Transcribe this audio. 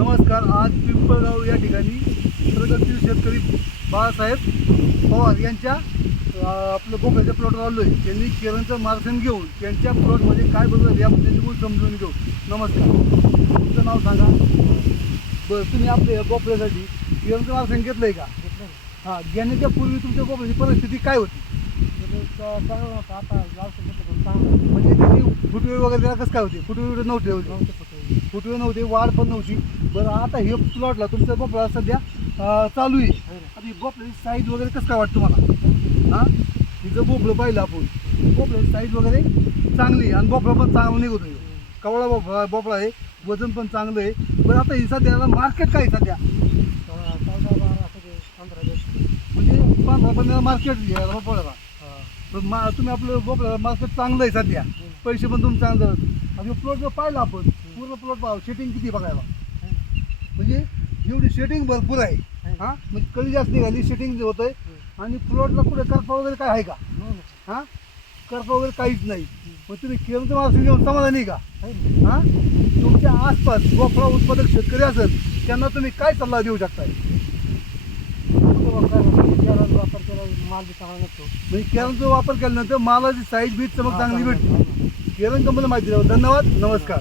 नमस्कार आज पिंपळगाव या ठिकाणी प्रगतशील शेतकरी बाळासाहेब पवार यांच्या आपलं बोकाच्या प्लॉटवर आलो आहे त्यांनी केरळचं मार्गदर्शन घेऊन त्यांच्या प्लॉटमध्ये काय बदल याबद्दल निघून समजून घेऊ. नमस्कार. तुमचं नाव सांगा. बरं तुम्ही आपल्या बोपऱ्यासाठी केरळचं मार्गदर्शन घेतलं आहे का? हां घेण्याच्या पूर्वी तुमच्या बोपऱ्याची परिस्थिती काय होती? आता म्हणजे त्याची फुटवे वगैरे कसं काय होते? फुटवे वगैरे नव्हते होते. फुटवे नव्हते वाढ पण नव्हती. बरं आता हे प्लॉटला तुमचा भोपळा सध्या चालू आहे. ही भोपळ्याची साईज वगैरे कसं काय वाटतं तुम्हाला? हां? तिचं भोपळं पाहिलं आपण. भोपळ्याची साईज वगैरे चांगली आहे. आणि भोपळा पण चांगला निघतो आहे कवळा भोपळा भोपळा आहे. वजन पण चांगलं आहे. बरं आता ही सध्या मार्केट काय सध्या? म्हणजे पंधरा पंधरा मार्केट भोपळ्याला. पण मा तुम्ही आपलं भोपळ्याला मार्केट चांगलं आहे सध्या. पैसे पण तुमचं चांगलं आणि प्लॉट जर पाहिलं आपण पूर्ण प्लॉट पाहा शेटिंग किती बघायला. म्हणजे एवढी शेटिंग भरपूर आहे. हां? म्हणजे कळी जास्त निघाली शेटिंग होतंय. आणि प्लॉटला कुठे करपा वगैरे काय आहे का? हां? करपा वगैरे काहीच नाही. मग तुम्ही केरळचं मार्केट घेऊन समाधानी का? हां? तुमच्या आसपास गोफळा उत्पादक शेतकरी असेल त्यांना तुम्ही काय सल्ला देऊ शकताय वापर केला माल बी चांगला नसतो म्हणजे केरळचा वापर केल्यानंतर मालाची साईज बीज चमक चांगली भेटते. केरळ कंपनी माहिती द्यावं. धन्यवाद. नमस्कार.